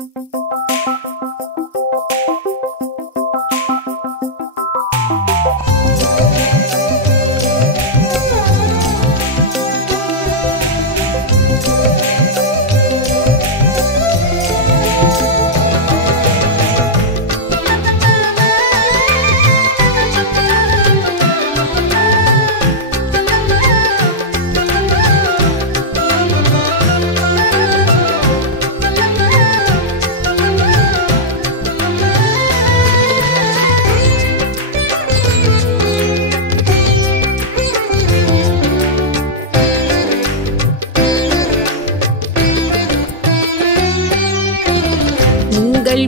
உங்கள்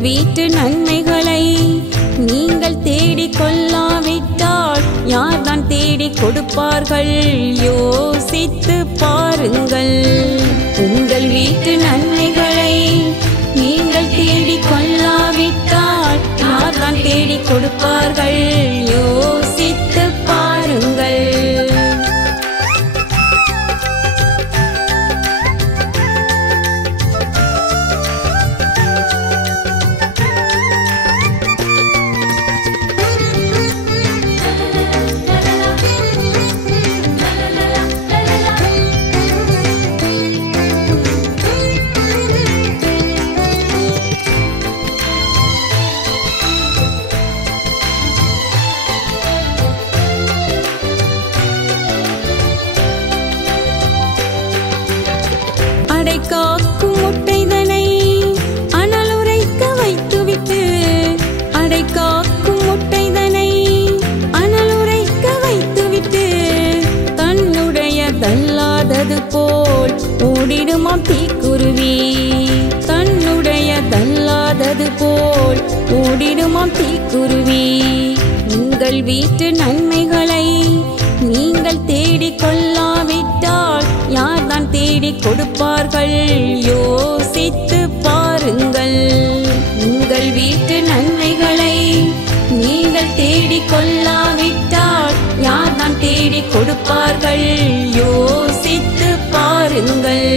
வீட்டு நன்மைகளை நீங்கள் தேடிக் கொள்ளாவிட்டால் யார்தான் தேடிக் கொடுப்பார்கள்? யோசித்து பாருங்கள். உங்கள் வீட்டு நன்மைகளை நீங்கள் தேடிக் கொள்ளாவிட்டால் யார்தான் தேடிக் கொடுப்பார்கள்? யோசித்து பாருங்கள். அடைகாக்கும் முட்டைதனை அனலுரைக்க வைத்துவிட்டு அடைகாக்கும் முட்டைதனை அனலுரைக்க வைத்துவிட்டு தன்னுடையதல்லாதது போல் ஓடிடுமாம் தீக்குருவி. தன்னுடையதல்லாதது போல் ஓடிடுமாம் தீக்குருவி. உங்கள் வீட்டு நன்மைகளை நீங்கள் தேடிக் கொள்ளாவிட்டால் யார்தான் தேடிக் கொடுப்பார்கள்? யோசித்து பாருங்கள். உங்கள் வீட்டு நன்மைகளை நீங்கள் தேடிக் கொள்ளாவிட்டால் யார்தான் தேடிக் கொடுப்பார்கள்? யோசித்து பாருங்கள்.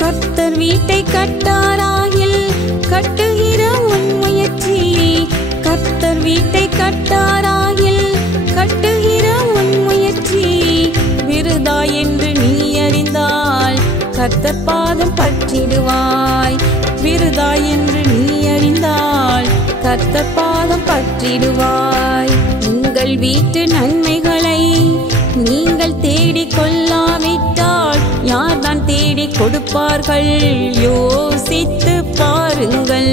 கர்த்தர் வீட்டை கட்டாராகில் கட்டுகிற உன் முயற்சி. கர்த்தர் வீட்டை கட்டாராகில் கட்டுகிற உன் முயற்சி விருதா என்று நீ அறிந்தால் கர்த்தர் பாதம் பற்றிடுவாய். விருதா என்று நீ அறிந்தால் கர்த்தர் பாதம் பற்றிடுவாய். உங்கள் வீட்டு நன்மைகளை நீங்கள் தேடிக் கொள்ளாவிட்டால் யார்தான் தேடிக் கொடுப்பார்கள்? யோசித்து பாருங்கள்.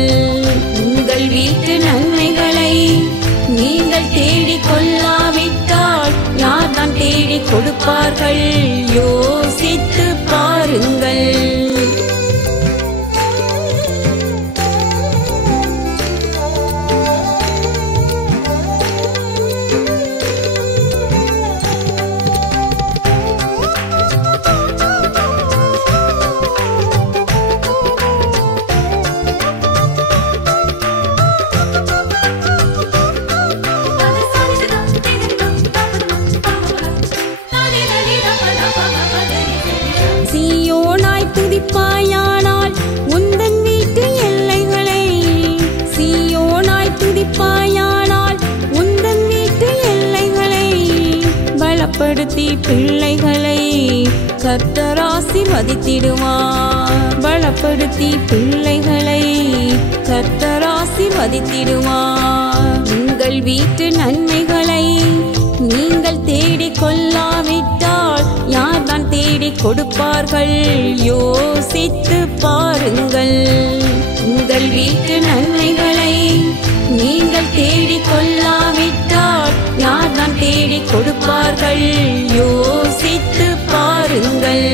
உங்கள் வீட்டு நன்மைகளை நீங்கள் தேடிக் கொள்ளாவிட்டால் யார்தான் தேடிக் கொடுப்பார்கள்? யோசித்து பாருங்கள். சீயோனாய் துதிப்பாயானால் உந்தன் வீட்டு எல்லைகளை சீயோனாய் துதிப்பாயானால் உந்தன் வீட்டு எல்லைகளை பலப்படுத்தி பிள்ளைகளை கர்த்தர் ஆசீர்வதித்திடுவார். பலப்படுத்தி பிள்ளைகளை கர்த்தர் ஆசீர்வதித்திடுவார். உங்கள் வீட்டு நன்மைகளை நீங்கள் தேடிக் கொள்ளாவிட்டால் யார்தான் தேடிக் கொடுப்பார்கள்? யோசித்து பாருங்கள். உங்கள் வீட்டு நன்மைகளை நீங்கள் தேடிக் கொள்ளாவிட்டால் யார்தான் தேடிக் கொடுப்பார்கள்? யோசித்து பாருங்கள்.